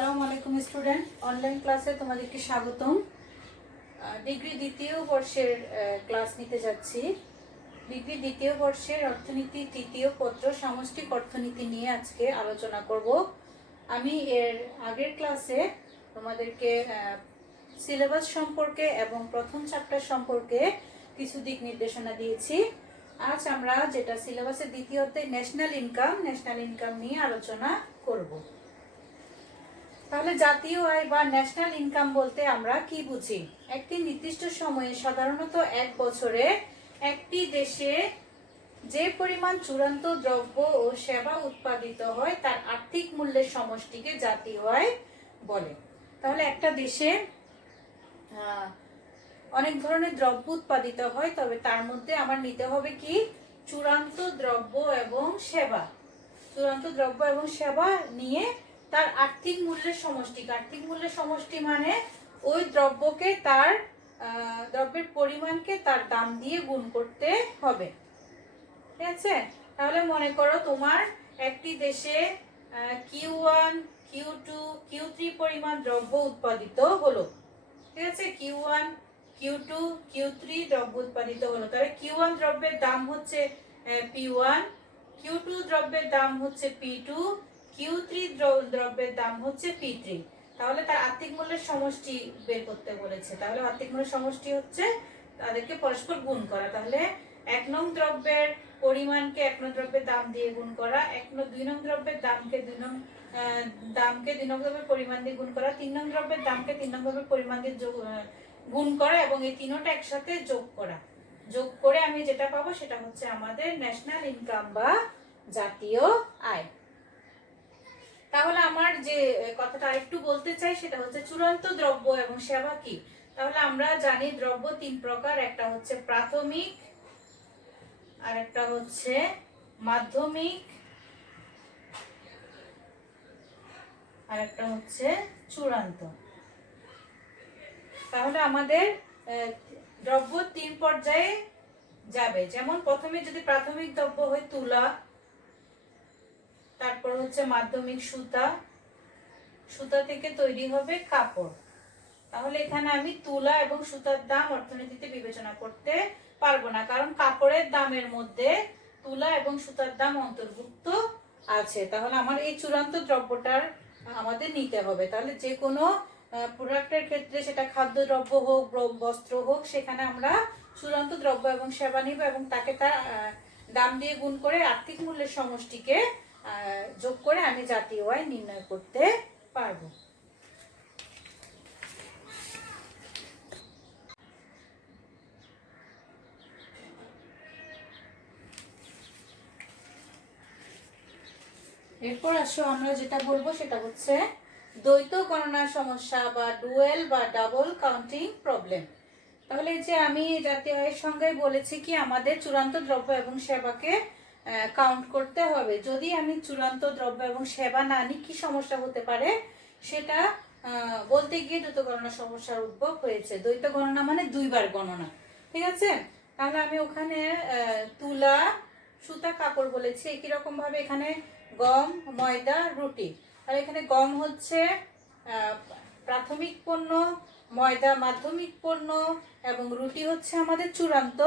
আসসালামু আলাইকুম student, online ক্লাসে তোমাদেরকে স্বাগতম। ডিগ্রি দ্বিতীয় বর্ষের ক্লাস নিতে যাচ্ছি। ডিগ্রি দ্বিতীয় বর্ষের অর্থনীতি তৃতীয় পত্র সামষ্টিক অর্থনীতি নিয়ে আজকে আলোচনা করব। আমি এর আগের ক্লাসে তোমাদেরকে সিলেবাস সম্পর্কে এবং প্রথম চ্যাপ্টার সম্পর্কে কিছু দিক নির্দেশনা দিয়েছি। আজ আমরা যেটা সিলেবাসের দ্বিতীয় অধ্যায় ন্যাশনাল ইনকাম নিয়ে আলোচনা করব। তাহলে জাতীয় আয় বা ন্যাশনাল ইনকাম বলতে আমরা কি বুঝি? একটি নির্দিষ্ট সময়ে, সাধারণত এক বছরে, একটি দেশে যে পরিমাণ চূড়ান্ত দ্রব্য ও সেবা উৎপাদিত হয় তার আর্থিক মূল্যের সমষ্টিকে জাতীয় আয় বলে। তাহলে একটা দেশে অনেক ধরনের দ্রব্য উৎপাদিত হয়, তবে তার মধ্যে আমার নিতে হবে কি চূড়ান্ত দ্রব্য এবং সেবা। চূড়ান্ত দ্রব্য এবং সেবা নিয়ে তার আর্থিক মূল্যের সমষ্টি। আর্থিক মূল্যের সমষ্টি মানে ওই দ্রব্যকে, তার দ্রব্যের পরিমাণকে তার দাম দিয়ে গুণ করতে হবে। ঠিক আছে? তাহলে মনে করো তোমার একটি দেশে Q1, Q2, Q3 পরিমাণ দ্রব্য উৎপাদিত হলো। ঠিক আছে? Q1, Q2, Q3 দ্রব্য উৎপাদিত হলো। তাহলে Q1 দ্রব্যের দাম হচ্ছে P1, Q2 দ্রব্যের দাম হচ্ছে P2, Q3 দ্রব্যের দাম হচ্ছে P3। তাহলে তার আর্থিক মূল্যের সমষ্টি বের করতে বলেছে। তাহলে আর্থিক মূল্যের সমষ্টি হচ্ছে তাদেরকে পরস্পর গুণ করা। তাহলে 1 নং দ্রব্যের পরিমাণকে 1 নং দ্রব্যের দাম দিয়ে গুণ করা, 2 নং দ্রব্যের দামকে 2 নং দ্রব্যের পরিমাণ দিয়ে গুণ করা, 3 নং দ্রব্যের দামকে 3 নং দ্রব্যের পরিমাণ দিয়ে গুণ করা এবং এই তিনটা একসাথে যোগ করা। যোগ করে আমি যেটা পাবো সেটা হচ্ছে আমাদের ন্যাশনাল ইনকাম বা জাতীয় আয়। তাহলে আমার যে কথাটা আরেকটু বলতে চাই সেটা হচ্ছে চূড়ান্ত দ্রব্য এবং সেবা কি। তাহলে আমরা জানি দ্রব্য 3 প্রকার, একটা হচ্ছে প্রাথমিক, আর একটা হচ্ছে মাধ্যমিক, আর একটা হচ্ছে চূড়ান্ত। তাহলে আমাদের দ্রব্য 3 পর্যায়ে যাবে। যেমন প্রথমে যদি প্রাথমিক দ্রব্য হয় তুলা, তারপর হচ্ছে মাধ্যমিক সুতা, সুতা থেকে তৈরি হবে কাপড়। তাহলে এখানে আমি তুলা এবং সুতার দাম অর্থনীতিতে বিবেচনা করতে পারবো না, কারণ কাপড়ের দামের মধ্যে তুলা এবং সুতার দাম অন্তর্ভুক্ত আছে। তাহলে আমার এই চূড়ান্ত দ্রব্যটার আমাদের নিতে হবে। তাহলে যে কোনো প্রোডাক্টের ক্ষেত্রে, সেটা খাদ্যদ্রব্য হোক, বস্ত্র হোক, সেখানে আমরা চূড়ান্ত দ্রব্য এবং সেবা নিব এবং তাকে তার দাম দিয়ে গুণ করে আর্থিক মূল্যের সমষ্টিকে যোগ করে আমি জাতীয় আয় নির্ণয় করতে পারবো। এরপর আসো আমরা যেটা বলবো সেটা হচ্ছে দ্বৈত গণনার সমস্যা বা ডুয়েল বা ডাবল কাউন্টিং প্রবলেম। তাহলে যে আমি জাতীয় আয়ের সঙ্গে বলেছি কি আমাদের চূড়ান্ত দ্রব্য এবং সেবাকে কাউন্ট করতে হবে। যদি আমি চূড়ান্ত দ্রব্য এবং সেবা না নিই কি সমস্যা হতে পারে সেটা বলতে গিয়ে দ্বৈত গণনা সমস্যার উদ্ভব হয়েছে। দ্বৈত গণনা মানে 2 বার গণনা। ঠিক আছে? তাহলে আমি ওখানে তুলা, সুতা, কাপড় বলেছি। একই রকম ভাবে এখানে গম, ময়দা, রুটি। আর এখানে গম হচ্ছে প্রাথমিক পণ্য, ময়দা মাধ্যমিক পণ্য এবং রুটি হচ্ছে আমাদের চূড়ান্ত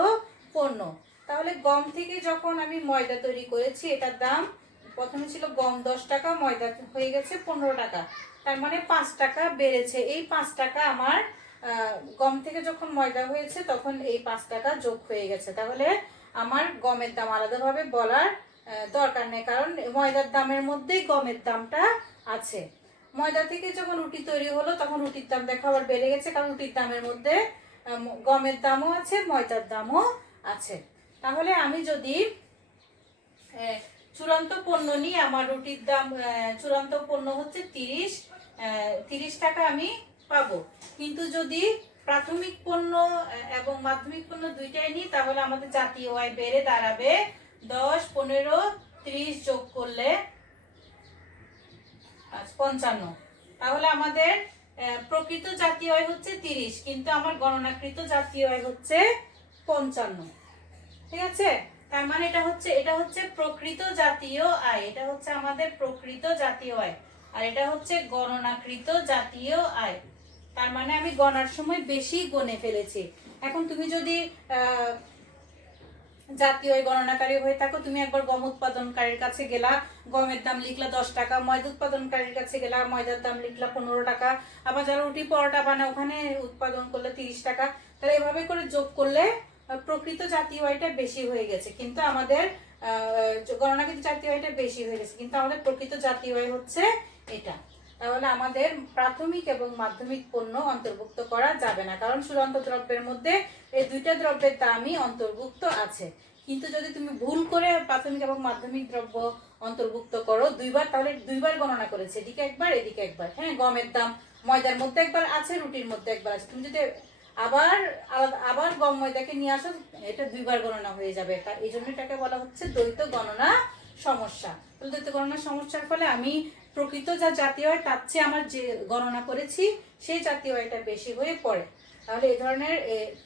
পণ্য। তাহলে গম থেকে যখন আমি ময়দা তৈরি করেছি, এটার দাম প্রথমে ছিল গম 10 টাকা, ময়দা হয়ে গেছে 15 টাকা। তার মানে 5 টাকা বেড়েছে। এই 5 টাকা আমার গম থেকে যখন ময়দা হয়েছে তখন এই 5 টাকা যোগ হয়ে গেছে। তাহলে আমার গমের দাম আলাদাভাবে বলার দরকার নেই, কারণ ময়দার দামের মধ্যেই গমের দামটা আছে। ময়দা থেকে যখন রুটি তৈরি হলো তখন রুটির দাম দেখো আবার বেড়ে গেছে, কারণ রুটির দামের মধ্যে গমের দামও আছে, ময়দার দামও আছে। তাহলে আমি যদি চূড়ান্ত পণ্য নিয়ে, আমার রুটির দাম চূড়ান্ত পণ্য হচ্ছে 30 টাকা আমি পাবো। কিন্তু যদি প্রাথমিক পণ্য এবং মাধ্যমিক পণ্য দুইটাই নিই তাহলে আমাদের জাতীয় আয় বেড়ে দাঁড়াবে 10, 15, 30 যোগ করলে 55। তাহলে আমাদের প্রকৃত জাতীয় আয় হচ্ছে 30, কিন্তু আমার গণনাকৃত জাতীয় আয় হচ্ছে 55। ঠিক আছে? তার মানে এটা হচ্ছে প্রকৃত জাতীয় আয়। এটা হচ্ছে আমাদের প্রকৃত জাতীয় আয়। আর এটা হচ্ছে গণনাকৃত জাতীয় আয়। তার মানে আমি গণার সময় বেশি গণে ফেলেছি। এখন তুমি যদি জাতীয় গণনাকারী হয়ে থাকো, তুমি একবার গম উৎপাদনকারীর কাছে গেলা, গমের দাম লিখলা 10 টাকা, ময়দা উৎপাদনকারীর কাছে গেলা, ময়দার দাম লিখলা 15 টাকা, আবার যারা রুটি পরোটা বানায় ওখানে উৎপাদন করলে 30 টাকা। তাহলে এভাবে করে যোগ করলে প্রকৃত জাতীয় আয়টা বেশি হয়ে গেছে, কিন্তু আমাদের গণনাকৃত জাতীয় আয়টা বেশি হয়ে গেছে, কিন্তু আমাদের প্রকৃত জাতীয় আয় হচ্ছে এটা। তাহলে আমাদের প্রাথমিক এবং মাধ্যমিক পণ্য অন্তর্ভুক্ত করা যাবে না, কারণ চূড়ান্ত দ্রব্যের মধ্যে এই দুইটা দ্রব্যের দামই অন্তর্ভুক্ত আছে। কিন্তু যদি তুমি ভুল করে প্রাথমিক এবং মাধ্যমিক দ্রব্য অন্তর্ভুক্ত করো দুইবার, তাহলে দুইবার গণনা করেছে, এদিকে একবার এদিকে একবার। হ্যাঁ, গমের দাম ময়দার মধ্যে একবার আছে, রুটির মধ্যে একবার আছে। তুমি যদি আবার আবার গম ময়দাকে নিয়ে আসো, এটা দুইবার গণনা হয়ে যাবে। এই জন্য এটাকে বলা হচ্ছে দ্বৈত গণনা সমস্যা। দ্বৈত গণনা সমস্যার ফলে আমি প্রকৃত যা জাতীয় আয় তার চেয়ে আমার যে গণনা করেছি সেই জাতীয় আয়টা বেশি হয়ে পড়ে। তাহলে এই ধরনের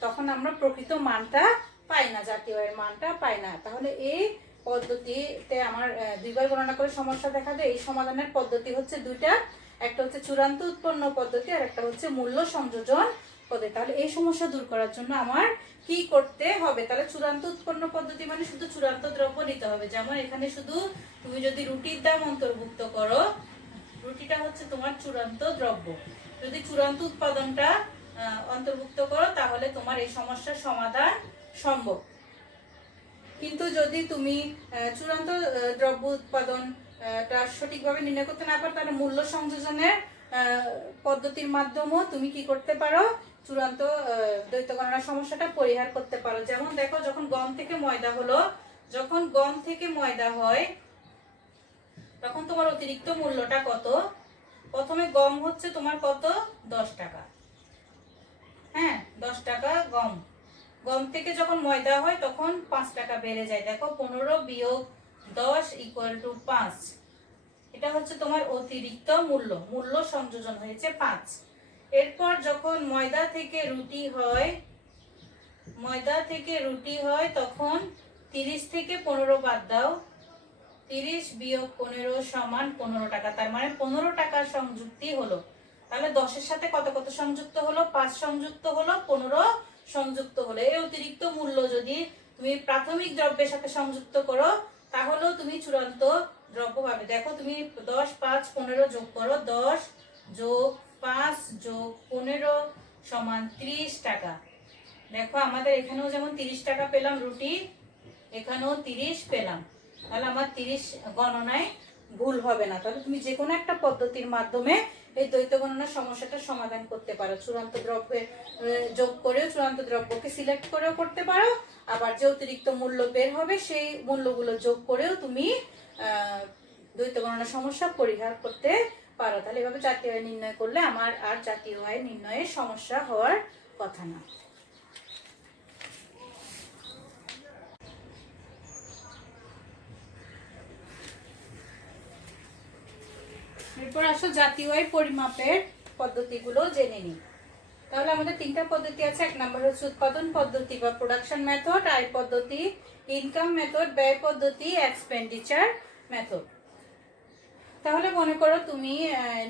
তখন আমরা প্রকৃত মানটা পাই না, জাতীয় আয়ের মানটা পাই না। তাহলে এই পদ্ধতিতে আমার দুইবার গণনা করে সমস্যা দেখা দেয়। এই সমাধানের পদ্ধতি হচ্ছে দুইটা, একটা হচ্ছে চূড়ান্ত উৎপন্ন পদ্ধতি আর একটা হচ্ছে মূল্য সংযোজন পদ্ধতি। তাহলে এই সমস্যা দূর করার জন্য আমার কি করতে হবে? তাহলে চূড়ান্ত উৎপন্ন পদ্ধতি মানে শুধু চূড়ান্ত দ্রব্য নিতে হবে। যেমন এখানে শুধু তুমি যদি রুটির দাম অন্তর্ভুক্ত করো, রুটিটা হচ্ছে তোমার চূড়ান্ত দ্রব্য, যদি চূড়ান্ত উৎপাদনটা অন্তর্ভুক্ত করো তাহলে তোমার এই সমস্যার সমাধান সম্ভব। কিন্তু যদি তুমি চূড়ান্ত দ্রব্য উৎপাদনটা সঠিকভাবে নির্ণয় করতে না পারো, তাহলে মূল্য সংযোজনের পদ্ধতির মাধ্যমেও তুমি কি করতে পারো? চূড়ান্ত দ্বৈত গণনা সমস্যাটা পরিহার করতে পারো। যেমন দেখো, যখন গম থেকে ময়দা হলো, যখন গম থেকে ময়দা হয় তখন তোমার অতিরিক্ত মূল্যটা কত? প্রথমে গম হচ্ছে তোমার কত? 10 টাকা। হ্যাঁ, 10 টাকা গম। গম থেকে যখন ময়দা হয় তখন 5 টাকা বেড়ে যায়। দেখো, 15 বিয়োগ 10 ইকুয়াল টু 5। এটা হচ্ছে তোমার অতিরিক্ত মূল্য, মূল্য সংযোজন হয়েছে 5। এরপর যখন ময়দা থেকে রুটি হয়, ময়দা থেকে রুটি হয় তখন 30 থেকে 15 বাদ দাও, 30 বিয়োগ 15 সমান 15 টাকা। তার মানে 15 টাকার সংযুক্তি হলো। তাহলে 10-এর সাথে কত কত সংযুক্ত হলো? 5 সংযুক্ত হলো, 15 সংযুক্ত হলো। এই অতিরিক্ত মূল্য যদি তুমি প্রাথমিক দ্রব্যের সাথে সংযুক্ত করো তাহলেও তুমি চূড়ান্ত দ্রব্য পাবে। দেখো, তুমি 10, 5, 15 যোগ করো, 10 যোগ 5 যোগ 15 সমান 30 টাকা। দেখো, আমাদের এখানেও যেমন 30 টাকা পেলাম রুটি, এখানেও 30 পেলাম। তাহলে আমার 30 গণনায় ভুল হবে না। তাহলে তুমি যে কোনো একটা পদ্ধতির মাধ্যমে এই দ্বৈত গণনার সমস্যাটা সমাধান করতে পারো। চূড়ান্ত দ্রব্যের যোগ করেও চূড়ান্ত দ্রব্যকে সিলেক্ট করেও করতে পারো, আবার যে অতিরিক্ত মূল্য বের হবে সেই মূল্যগুলো যোগ করেও তুমি দ্বৈত গণনার সমস্যা পরিহার করতে পারো। তাহলে এভাবে জাতীয় আয় নির্ণয় করলে আমার আর জাতীয় আয় নির্ণয়ের সমস্যা হওয়ার কথা না। এরপর আসো জাতীয় আয় পরিমাপের পদ্ধতিগুলো জেনে নিই। তাহলে আমাদের তিনটা পদ্ধতি আছে। এক নম্বর হচ্ছে উৎপাদন পদ্ধতি বা প্রোডাকশন মেথড, আয় পদ্ধতি ইনকাম মেথড, ব্যয় পদ্ধতি এক্সপেন্ডিচার মেথড। তাহলে মনে করো তুমি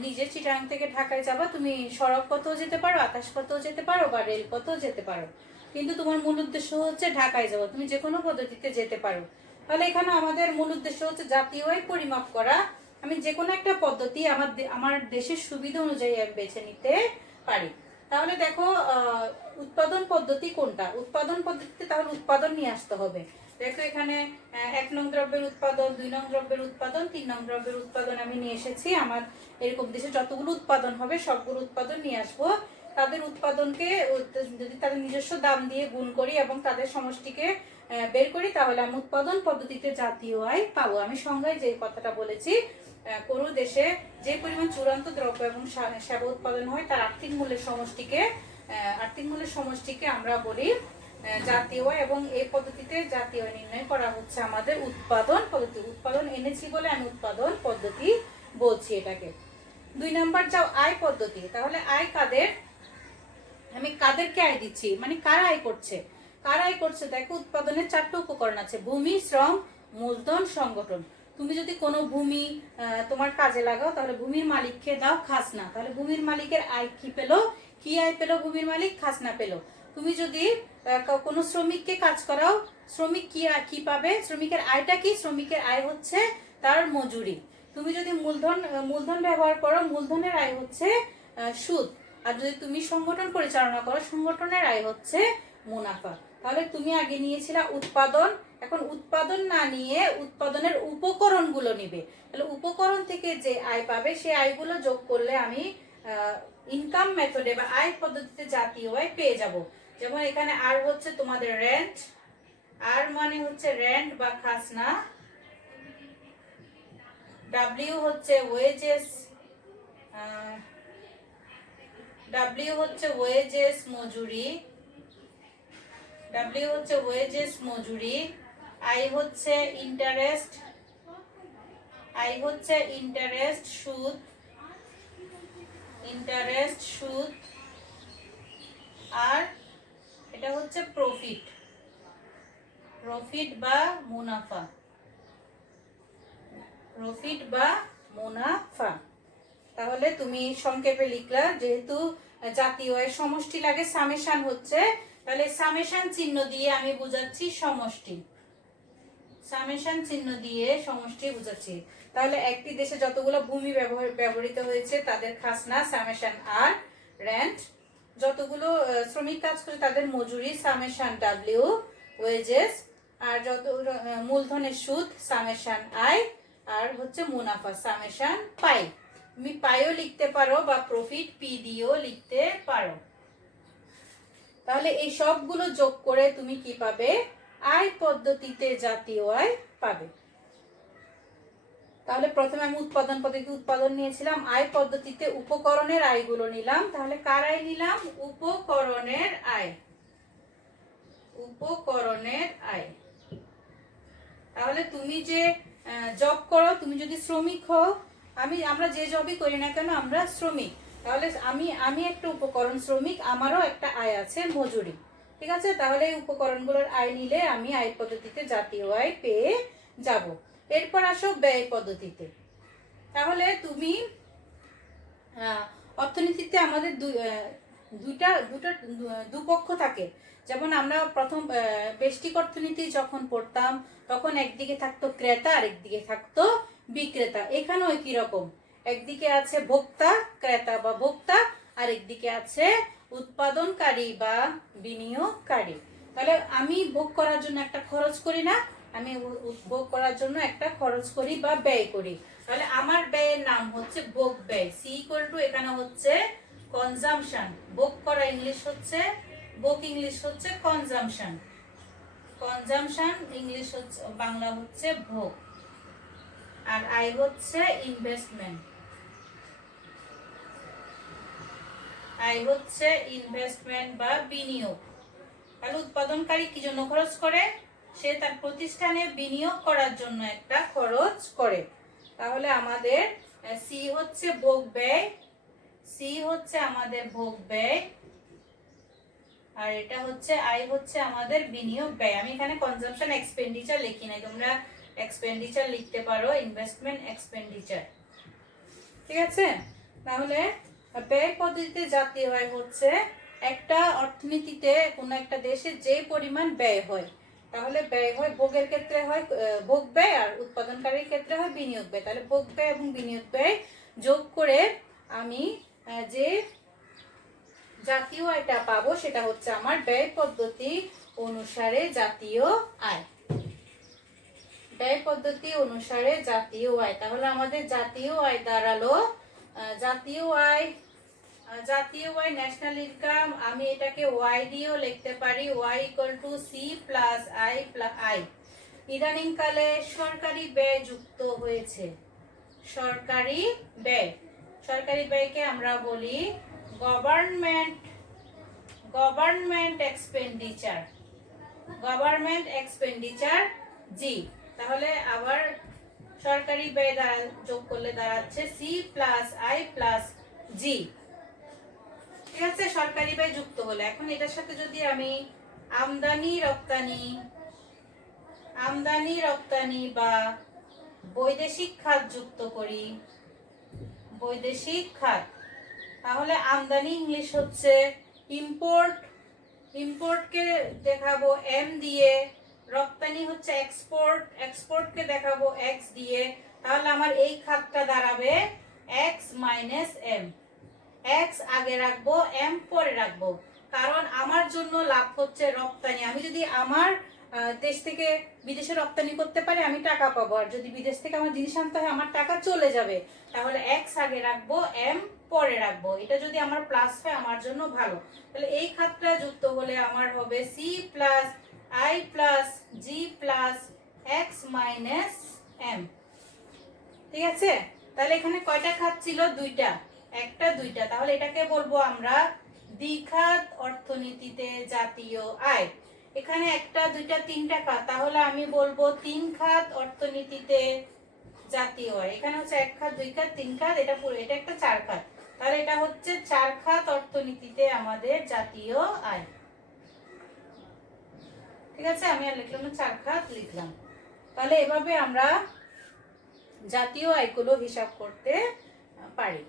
নিজে চিটাগাং থেকে ঢাকায় যাবা, তুমি সড়ক পথেও যেতে পারো, আকাশ পথেও যেতে পারো বা রেল পথেও যেতে পারো, কিন্তু তোমার মূল উদ্দেশ্য হচ্ছে ঢাকায় যাবো, তুমি যে কোনো পদ্ধতিতে যেতে পারো। তাহলে এখানে আমাদের মূল উদ্দেশ্য হচ্ছে জাতীয় আয় পরিমাপ করা। আমি যে কোনো একটা পদ্ধতি আমার দেশের সুবিধা অনুযায়ী আমি বেছে নিতে পারি। তাহলে দেখো, উৎপাদন পদ্ধতি কোনটা? উৎপাদন পদ্ধতিতে তাহলে উৎপাদন নিয়ে আসতে হবে। দেখো, এখানে 1 নং দ্রব্যের উৎপাদন, 2 নং দ্রব্যের উৎপাদন, 3 নং দ্রব্যের উৎপাদন আমি নিয়ে এসেছি। আমার এরকম দেশে যতগুলো উৎপাদন হবে সবগুলো উৎপাদন নিয়ে আসবো। তাদের উৎপাদনকে যদি তাদের নিজস্ব দাম দিয়ে গুণ করি এবং তাদের সমষ্টিকে বের করি, তাহলে আমি উৎপাদন পদ্ধতিতে জাতীয় আয় পাবো। আমি সংজ্ঞায় যে কথাটা বলেছি, কোন দেশে যে পরিমাণ চূড়ান্ত দ্রব্য এবং সেবা উৎপাদন হয় তার আর্থিক মূল্যের সমষ্টিকে আমরা বলি জাতীয় আয়, এবং এই পদ্ধতিতে জাতীয় আয় নির্ণয় করা হচ্ছে আমাদের উৎপাদন পদ্ধতি। উৎপাদন এনেছি বলে আমি উৎপাদন পদ্ধতি বলছি এটাকে। 2 নাম্বার যাও আয় পদ্ধতি। তাহলে আয় কাদের? আমি কাদেরকে আয় দিচ্ছি, মানে কারা আয় করছে? দেখো, উৎপাদনের 4টা উপকরণ আছে: ভূমি, শ্রম, মূলধন, সংগঠন। তুমি যদি কোনো ভূমি তোমার কাজে লাগাও, তাহলে ভূমির মালিককে দাও খাজনা, তাহলে ভূমির মালিকের আয় কি পেলো? কি আয় পেলো ভূমির মালিক? খাজনা পেলো। তুমি যদি কোনো শ্রমিককে কাজ করাও, শ্রমিক কি পাবে? শ্রমিকের আয়টা কি? শ্রমিকের আয় হচ্ছে তার মজুরি। তুমি যদি মূলধন ব্যবহার করো, মূলধনের আয় হচ্ছে সুদ। আর যদি তুমি সংগঠন পরিচালনা করো, সংগঠনের আয় হচ্ছে মুনাফা। তাহলে তুমি আগে নিয়েছিলা উৎপাদন, এখন উৎপাদন না নিয়ে উৎপাদনের উপকরণগুলো নিবে। তাহলে উপকরণ থেকে যে আয় পাবে সেই আয়গুলো যোগ করলে আমি ইনকাম মেথডে বা আয় পদ্ধতিতে জাতীয় আয় পেয়ে যাব। যেমন এখানে আর হচ্ছে তোমাদের রেন্ট, আর মানে হচ্ছে রেন্ট বা খাজনা, ডাব্লিউ হচ্ছে ওয়েজেস, ডাব্লিউ হচ্ছে ওয়েজেস মজুরি, ডাব্লিউ হচ্ছে ওয়েজেস মজুরি, আই হচ্ছে ইন্টারেস্ট, আই হচ্ছে ইন্টারেস্ট সুদ, ইন্টারেস্ট সুদ, আর এটা হচ্ছে প্রফিট, প্রফিট বা মুনাফা, প্রফিট বা মুনাফা। তাহলে তুমি সংক্ষেপে লিখলা, যেহেতু জাতীয় আয়ের সমষ্টি লাগে, সামেশন হচ্ছে, তাহলে সামেশন চিহ্ন দিয়ে আমি বুঝাচ্ছি সমষ্টি, সামেশন চিহ্ন দিয়ে সমষ্টি বুঝাচ্ছি। তাহলে একটি দেশে যতগুলো ভূমি ব্যবহৃত হয়েছে তাদের খাজনা সামেশন আর, রেন্ট যতগুলো শ্রমিক কাজ করে তাদের মজুরি সামেশন ডাব্লিউ, ওয়েজেস, আর যত মূলধনের সুদ সামেশন আই, আর হচ্ছে মুনাফা সামেশন পাই। তুমি পাইও লিখতে পারো বা প্রফিট পি দিয়েও লিখতে পারো। তাহলে এই সবগুলো যোগ করে তুমি কি পাবে? আয় পদ্ধতিতে জাতীয় আয় পাবে। তাহলে প্রথমে আমি উৎপাদন পদ্ধতি উৎপাদন নিয়েছিলাম, আয় পদ্ধতিতে উপকরণের আয়গুলো নিলাম। তাহলে কার আয় নিলাম? উপকরণের আয়, উপকরণের আয়। তাহলে তুমি যে জব করো, তুমি যদি শ্রমিক হও, আমরা যে জবই করি না কেন আমরা শ্রমিক, তাহলে আমি একটা উপকরণ শ্রমিক, আমারও একটা আয় আছে মজুরি, ঠিক আছে? তাহলে এই উপকরণগুলোর আয় নিলে আমি আয় পদ্ধতিতে জাতীয় আয় পেয়ে যাব। এরপর আসো ব্যয় পদ্ধতিতে। তাহলে তুমি অর্থনীতিতে আমাদের দুপক্ষ থাকে। যেমন আমরা প্রথম ব্যষ্টিক অর্থনীতি যখন পড়তাম, তখন একদিকে থাকতো ক্রেতা আর একদিকে থাকতো বিক্রেতা। এখানেও একই রকম, একদিকে আছে ভোক্তা, ক্রেতা বা ভোক্তা, আর একদিকে আছে উৎপাদনকারী বা বিনিয়োগকারী। তাহলে আমি ভোগ করার জন্য একটা খরচ করি না, আমি ভোগ করার জন্য একটা খরচ করি বা ব্যয় করি। তাহলে আমার ব্যয়ের নাম হচ্ছে ভোগ ব্যয়। সি ইকুয়াল টু এখানে হচ্ছে কনজাম্পশন, ভোগ করা ইংলিশ হচ্ছে ভোগ, ইংলিশ হচ্ছে কনজাম্পশন, কনজাম্পশন ইংলিশ হচ্ছে বাংলা হচ্ছে ভোগ, আর আই হচ্ছে ইনভেস্টমেন্ট, আই হচ্ছে ইনভেস্টমেন্ট বা বিনিয়োগ। তাহলে উৎপাদনকারী কি জন্য খরচ করে? সে তার প্রতিষ্ঠানে বিনিয়োগ করার জন্য একটা খরচ করে। তাহলে আমাদের সি হচ্ছে ভোগ ব্যয়, সি হচ্ছে আমাদের ভোগ ব্যয়, আর এটা হচ্ছে আই হচ্ছে আমাদের বিনিয়োগ ব্যয়। আমি এখানে কনজাম্পশন এক্সপেন্ডিচার লিখি নাই, তোমরা এক্সপেন্ডিচার লিখতে পারো, ইনভেস্টমেন্ট এক্সপেন্ডিচার, ঠিক আছে? তাহলে ব্যয় পদ্ধতিতে জাতীয় আয় হচ্ছে একটা অর্থনীতিতে কোনো একটা দেশে যে পরিমাণ ব্যয় হয়, তাহলে ব্যয় হয় ভোগের ক্ষেত্রে হয় ভোগ ব্যয়, আর উৎপাদনকারীর ক্ষেত্রে হয় বিনিয়োগ ব্যয়। তাহলে ভোগ ব্যয় এবং বিনিয়োগ ব্যয় যোগ করে আমি যে জাতীয় আয়টা পাবো সেটা হচ্ছে আমার ব্যয় পদ্ধতি অনুসারে জাতীয় আয়, ব্যয় পদ্ধতি অনুসারে জাতীয় আয়। তাহলে আমাদের জাতীয় আয় দাঁড়ালো, জাতীয় আয় ন্যাশনাল ইনকাম, আমি এটাকে ওয়াই দিয়েও লিখতে পারি, Y equal to C plus I. ইদানিং কালে সরকারি ব্যয় যুক্ত হয়েছে, সরকারি ব্যয়, সরকারি ব্যয়কে আমরা বলি গভর্নমেন্ট এক্সপেন্ডিচার, গভর্নমেন্ট এক্সপেন্ডিচার জি। তাহলে আবার সরকারি ব্যয় যোগ করলে দাঁড়াচ্ছে সি প্লাস আই প্লাস জি, ঠিক আছে? সরকারি ব্যয় যুক্ত হলে এখন এটার সাথে যদি আমি আমদানি রপ্তানি বা বৈদেশিক খাত যুক্ত করি, বৈদেশিক খাত, তাহলে আমদানি ইংলিশ হচ্ছে ইম্পোর্ট, ইম্পোর্টকে দেখাবো এম দিয়ে, রপ্তানি হচ্ছে এক্সপোর্ট, এক্সপোর্টকে দেখাবো এক্স দিয়ে, তাহলে আমার এই খাতটা দাঁড়াবে এক্স মাইনাস এম। এক্স আগে রাখবো, এম পরে রাখবো, কারণ আমার জন্য লাভ হচ্ছে রপ্তানি। আমি যদি আমার দেশ থেকে বিদেশে রপ্তানি করতে পারি আমি টাকা পাবো, আর যদি বিদেশ থেকে আমার জিনিস আনতে হয় আমার টাকা চলে যাবে। তাহলে এক্স আগে রাখবো, এম পরে রাখবো, এটা যদি আমার প্লাস হয় আমার জন্য ভালো। তাহলে এই খাতটা যুক্ত হলে আমার হবে C plus I plus G plus X minus M. ঠিক আছে, তাহলে এখানে কয়টা খাত ছিল? দুইটা, একটা দুইটা, তাহলে এটাকে বলবো আমরা দ্বিখাত অর্থনীতিতে জাতীয় আয়। এখানে একটা দুইটা তিনটা খাত, তাহলে আমি বলবো তিন খাত অর্থনীতিতে জাতীয় আয়। এখানে হচ্ছে এক খাত দুই খাত তিন খাত, এটা পুরো এটা একটা চার খাত, তাহলে এটা হচ্ছে চার খাত অর্থনীতিতে আমাদের জাতীয় আয়। ঠিক আছে, আমি আর লিখলাম না, চার খাত লিখলাম। তাহলে এভাবে আমরা জাতীয় আয়গুলো হিসাব করতে পারি।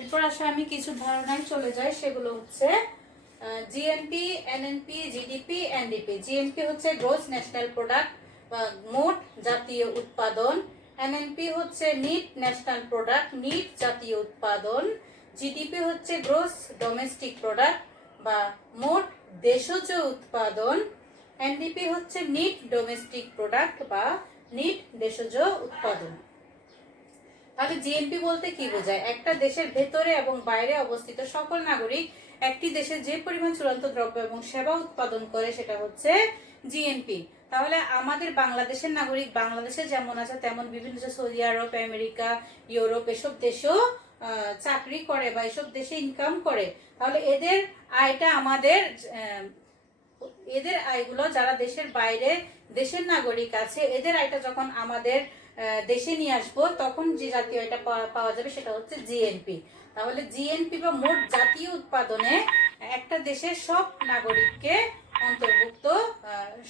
এরপর আসলে আমি কিছু ধারণায় চলে যাই, সেগুলো হচ্ছে GNP, NNP, GDP, NDP. GNP হচ্ছে গ্রোস ন্যাশনাল প্রোডাক্ট বা মোট জাতীয় উৎপাদন, এনএনপি হচ্ছে নিট ন্যাশনাল প্রোডাক্ট, নিট জাতীয় উৎপাদন, জিডিপি হচ্ছে গ্রোস ডোমেস্টিক প্রোডাক্ট বা মোট দেশজ উৎপাদন, এনডিপি হচ্ছে নিট ডোমেস্টিক প্রোডাক্ট বা নিট দেশজ উৎপাদন। তাহলে জিএনপি বলতে কি বোঝায়? একটা দেশের ভেতরে এবং বাইরে অবস্থিত সকল নাগরিক একটি দেশে যে পরিমাণ চূড়ান্ত দ্রব্য এবং সেবা উৎপাদন করে সেটা হচ্ছে জিএনপি। তাহলে আমাদের বাংলাদেশের নাগরিক বাংলাদেশে যেমন আছে তেমন বিভিন্ন দেশে, সৌদি আরব, আমেরিকা, ইউরোপ, এসব দেশেও চাকরি করে বা এসব দেশে ইনকাম করে। তাহলে এদের আয়টা আমাদের, এদের আয়গুলো যারা দেশের বাইরে দেশের নাগরিক আছে এদের আয়টা যখন আমাদের দেশে নিয়ে আসবো তখন যে জাতীয় আয়টা পাওয়া যাবে সেটা হচ্ছে জিএনপি। তাহলে জিএনপি বা মোট জাতীয় উৎপাদনে একটা দেশের সব নাগরিককে অন্তর্ভুক্ত,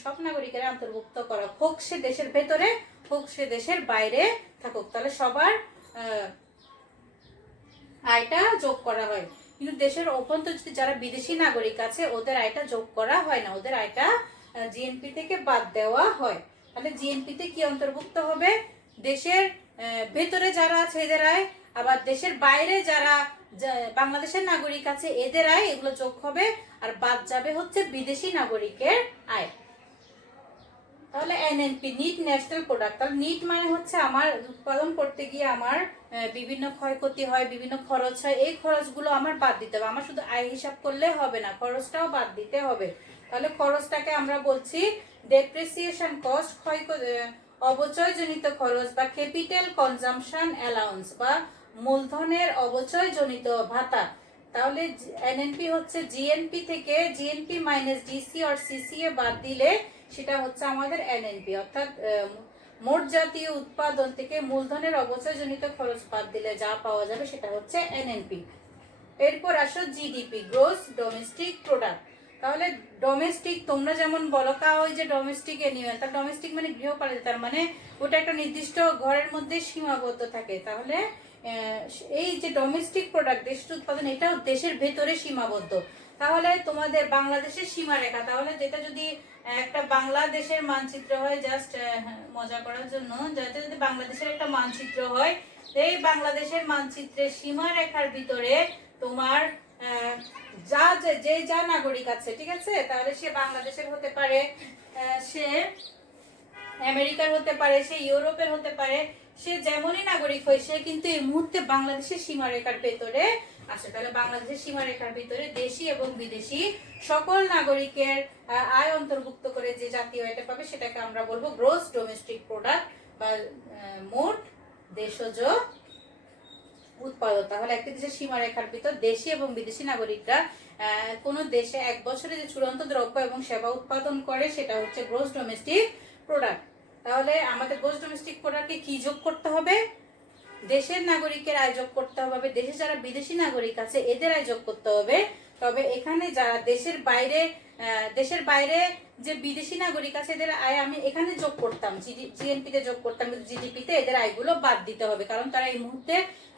সব নাগরিকের অন্তর্ভুক্ত করা, হোক সে দেশের ভেতরে হোক সে দেশের বাইরে থাকুক, তাহলে সবার আয়টা যোগ করা হয়। কিন্তু দেশের অভ্যন্তরে যদি যারা বিদেশি নাগরিক আছে ওদের আয়টা যোগ করা হয় না, ওদের আয়টা জিএনপি থেকে বাদ দেওয়া হয়। তাহলে জিএনপিতে কি অন্তর্ভুক্ত হবে? দেশের ভেতরে যারা আছে এদের আয়, আবার দেশের বাইরে যারা বাংলাদেশের নাগরিক আছে এদের আয়, এগুলো যোগ হবে, আর বাদ যাবে হচ্ছে বিদেশি নাগরিকের আয়। তাহলে এনএনপি নিট ন্যাশনাল প্রোডাক্ট, তাহলে নিট মানে হচ্ছে আমার উৎপাদন করতে গিয়ে আমার বিভিন্ন ক্ষয়ক্ষতি হয়, বিভিন্ন খরচ হয়, এই খরচগুলো আমার বাদ দিতে হবে। আমার শুধু আয় হিসাব করলে হবে না, খরচটাও বাদ দিতে হবে। তাহলে খরচটাকে আমরা বলছি ডেপ্রিসিয়েশন কস্ট, অবচয়জনিত খরচ বা ক্যাপিটাল কনজাম্পশন অ্যালাউন্স বা মূলধনের অবচয়জনিত ভাতা। তাহলে এনএনপি হচ্ছে জিএনপি থেকে জিএনপি মাইনাস ডিসি আর সিসিএ বাদ দিলে সেটা হচ্ছে আমাদের এনএনপি, অর্থাৎ মোট জাতীয় উৎপাদন থেকে মূলধনের অবচয়জনিত খরচ বাদ দিলে যা পাওয়া যাবে সেটা হচ্ছে এনএনপি। এরপর আসো জিডিপি, গ্রোস ডোমেস্টিক প্রোডাক্ট। তাহলে ডোমেস্টিক তোমরা যেমন বলো কা ওই যে ডোমেস্টিক অ্যানিম্যাল, তার ডোমেস্টিক মানে গৃহপালিত, তার মানে ওটা একটা নির্দিষ্ট ঘরের মধ্যে সীমাবদ্ধ থাকে। তাহলে এই যে ডোমেস্টিক প্রোডাক্ট দেশের উৎপাদন, এটাও দেশের ভেতরে সীমাবদ্ধ। তাহলে তোমাদের বাংলাদেশের সীমারেখা, তাহলে যেটা যদি একটা বাংলাদেশের মানচিত্র হয়, জাস্ট মজা করার জন্য, যাতে যদি বাংলাদেশের একটা মানচিত্র হয়, এই বাংলাদেশের মানচিত্রের সীমারেখার ভিতরে তোমার যা নাগরিক আছে, ঠিক আছে, তাহলে সে বাংলাদেশের হতে পারে, সে আমেরিকার হতে পারে, সে ইউরোপের হতে পারে, সে যেমনই নাগরিক হয় সে কিন্তু এই মুহূর্তে বাংলাদেশের সীমারেখার ভেতরে আসে। তাহলে বাংলাদেশের সীমারেখার ভিতরে দেশি এবং বিদেশি সকল নাগরিকের আয় অন্তর্ভুক্ত করে যে জাতীয় আয়টা পাবে সেটাকে আমরা বলবো গ্রোস ডোমেস্টিক প্রোডাক্ট বা মোট দেশজ উৎপাদন। তাহলে একটা দেশের সীমারেখার ভিতর দেশি এবং বিদেশি নাগরিকরা কোন দেশে এক বছরে যে চূড়ান্ত দ্রব্য এবং সেবা উৎপাদন করে সেটা হচ্ছে গ্রোস ডোমেস্টিক প্রোডাক্ট। তাহলে আমাদের গ্রোস ডোমেস্টিক প্রোডাক্টে কি যোগ করতে হবে? দেশের নাগরিকের আয় যোগ করতে হবে, দেশে যারা বিদেশি নাগরিক আছে এদের আয় যোগ করতে হবে। তবে এখানে যারা দেশের বাইরে যে বিদেশি নাগরিক আছে এদের আয় আমি এখানে যোগ করতাম, জিএনপি তে যোগ করতাম, কিন্তু জিডিপি তে এদের আয়গুলো বাদ দিতে হবে, কারণ তারা এই মুহূর্তে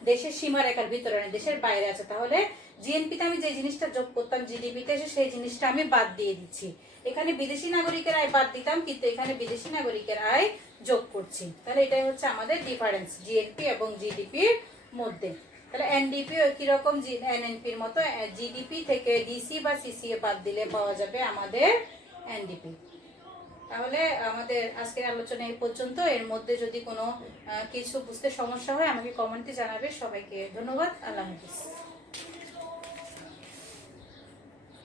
দেশের সীমারেখার ভিতরে নেই, দেশের বাইরে আছে। তাহলে জিএনপি তে আমি যে জিনিসটা যোগ করতাম জিডিপি তে এসে সেই জিনিসটা আমি বাদ দিয়ে দিচ্ছি। এখানে বিদেশি নাগরিকের আয় বাদ দিতাম, কিন্তু এখানে বিদেশি নাগরিকের আয় যোগ করছি। তাহলে এটাই হচ্ছে আমাদের ডিফারেন্স জিএনপি এবং জিডিপির মধ্যে। তাহলে এনডিপি একই রকম এনএনপির মতো, জিডিপি থেকে ডিসি বা সিসিএ বাদ দিলে পাওয়া যাবে আমাদের এনডিপি। তাহলে আমাদের আজকের আলোচনা এই পর্যন্ত। এর মধ্যে যদি কোনো কিছু বুঝতে সমস্যা হয় আমাকে কমেন্টে জানাবে। সবাইকে ধন্যবাদ। আল্লাহ হাফিজ।